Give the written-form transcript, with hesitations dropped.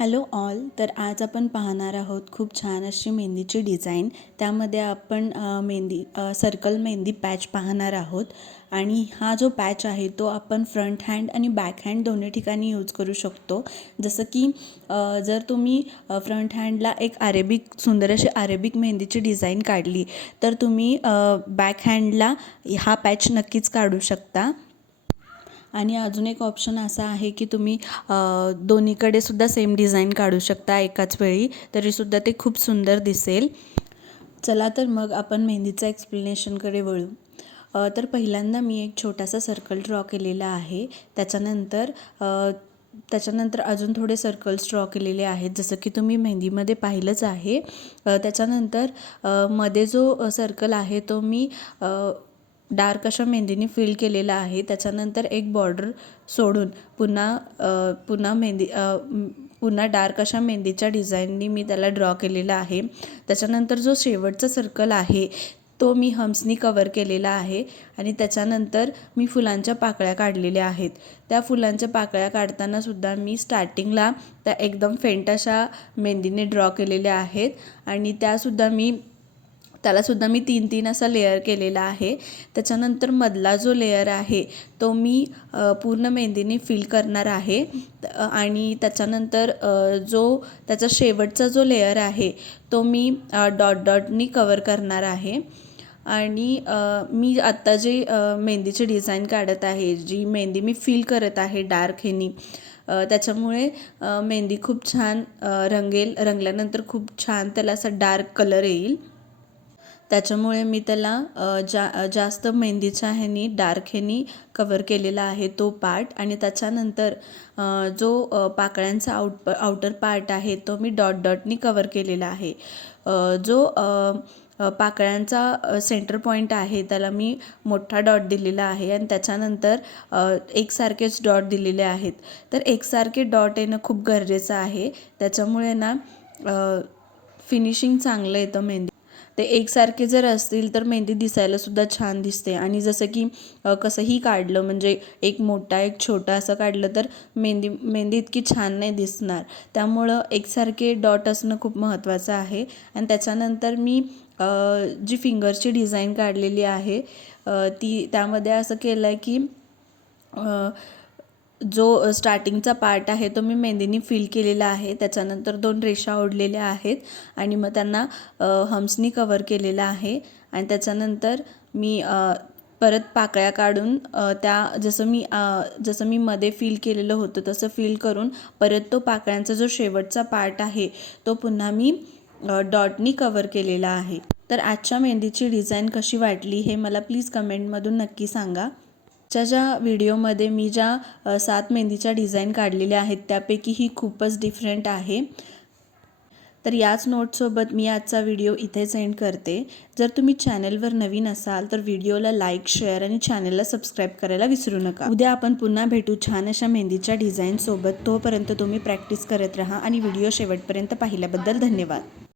Hello all. तर आज आपण पाहणार आहोत खूप छान अशी मेहंदीची डिझाईन. त्यामध्ये आपण सर्कल मेहंदी पॅच पाहणार आहोत. आणि हा जो पॅच आहे तो आपण फ्रंट हँड आणि बॅक हँड दोन्ही ठिकाणी यूज करू शकतो. जसं की जर तुम्ही फ्रंट हँडला एक सुंदर अशी अरेबिक मेहंदीची डिझाईन काढली तर तुम्ही बॅक हँडला हा पॅच नक्कीच काढू शकता. आणि अजून एक ऑप्शन असा आहे की तुम्ही दोन्हीकडे सुद्धा सेम डिझाईन काढू शकता एकाच वेळी, तरीसुद्धा ते खूप सुंदर दिसेल. चला तर मग आपण मेहंदीचा एक्सप्लेनेशनकडे वळू. तर पहिल्यांदा मी एक छोटासा सर्कल ड्रॉ केलेला आहे. त्याच्यानंतर अजून थोडे सर्कल्स ड्रॉ केलेले आहेत, जसं की तुम्ही मेहंदीमध्ये पाहिलंच आहे. त्याच्यानंतर मध्ये जो सर्कल आहे तो मी डार्क अशा मेहंदीने फिल केलेला आहे. त्याच्यानंतर एक बॉर्डर सोडून पुन्हा डार्क अशा मेहंदीच्या डिझाईननी मी त्याला ड्रॉ केलेला आहे. त्याच्यानंतर जो शेवटचा सर्कल आहे तो मी हम्सनी कवर केलेला आहे. आणि त्याच्यानंतर मी फुलांच्या पाकळ्या काढलेल्या आहेत. त्या फुलांच्या पाकळ्या काढताना सुद्धा मी स्टार्टिंगला त्या एकदम फेंट अशा मेहंदीने ड्रॉ केलेल्या आहेत. आणि त्यालासुद्धा मी 3-3 असा लेअर केलेला आहे. त्याच्यानंतर मधला जो लेअर आहे तो मी पूर्ण मेहंदीने फिल करणार आहे. आणि त्याच्यानंतर त्याचा शेवटचा जो लेअर आहे तो मी डॉटनी कवर करणार आहे. आणि मी आत्ता जे मेहंदीची डिझाईन काढत आहे, जी मेहंदी मी फिल करत आहे डार्क ह्यानी, त्याच्यामुळे मेहंदी खूप छान रंगल्यानंतर खूप छान त्याला असा डार्क कलर येईल. त्याच्यामुळे मी त्याला जास्त मेहंदीच्या डार्क ह्यानी कवर केलेला आहे तो पार्ट. आणि त्याच्यानंतर जो पाकळ्यांचा आउटर पार्ट आहे तो मी डॉटनी कवर केलेला आहे. जो पाकळ्यांचा सेंटर पॉईंट आहे त्याला मी मोठा डॉट दिलेला आहे. आणि त्याच्यानंतर एकसारखेच डॉट दिलेले आहेत. तर एकसारखे डॉट येणं खूप गरजेचं आहे. त्याच्यामुळे ना फिनिशिंग चांगलं येतं मेहंदी. ते एकसारखे जर असतील तर मेहंदी दिसायलासुद्धा छान दिसते. आणि जसं की कसंही काढलं, म्हणजे एक मोठा एक छोटा असं काढलं तर मेहंदी इतकी छान नाही दिसणार. त्यामुळं एकसारखे डॉट असणं खूप महत्त्वाचं आहे. आणि त्याच्यानंतर मी जी फिंगरची डिझाईन काढलेली आहे त्यामध्ये असं केलं आहे की जो स्टार्टिंगचा पार्ट आहे तो मी मेहंदीने फिल केलेला आहे. त्याच्यानंतर 2 रेषा ओढलेल्या आहेत आणि मग त्यांना हम्सनी कवर केलेला आहे. आणि त्याच्यानंतर मी परत पाकळ्या काढून जसं मी मध्ये फिल केलेलं होतं तसं फिल करून परत तो पाकळ्यांचा जो शेवटचा पार्ट आहे तो पुन्हा मी डॉटनी कवर केलेला आहे. तर आजच्या मेहंदीची डिझाईन कशी वाटली हे मला प्लीज कमेंटमधून नक्की सांगा. ज्या व्हिडिओमध्ये मी ज्या 7 मेहंदीच्या डिझाईन काढलेल्या आहेत त्यापैकी ही खूपच डिफरंट आहे. तर याच नोटसोबत मी आजचा व्हिडिओ इथेच एंड करते. जर तुम्ही चॅनलवर नवीन असाल तर व्हिडिओला लाईक, शेअर आणि चॅनलला सबस्क्राईब करायला विसरू नका. उद्या आपण पुन्हा भेटू छान अशा मेहंदीच्या डिझाईनसोबत. तोपर्यंत तुम्ही प्रॅक्टिस करत राहा आणि व्हिडिओ शेवटपर्यंत पाहिल्याबद्दल धन्यवाद.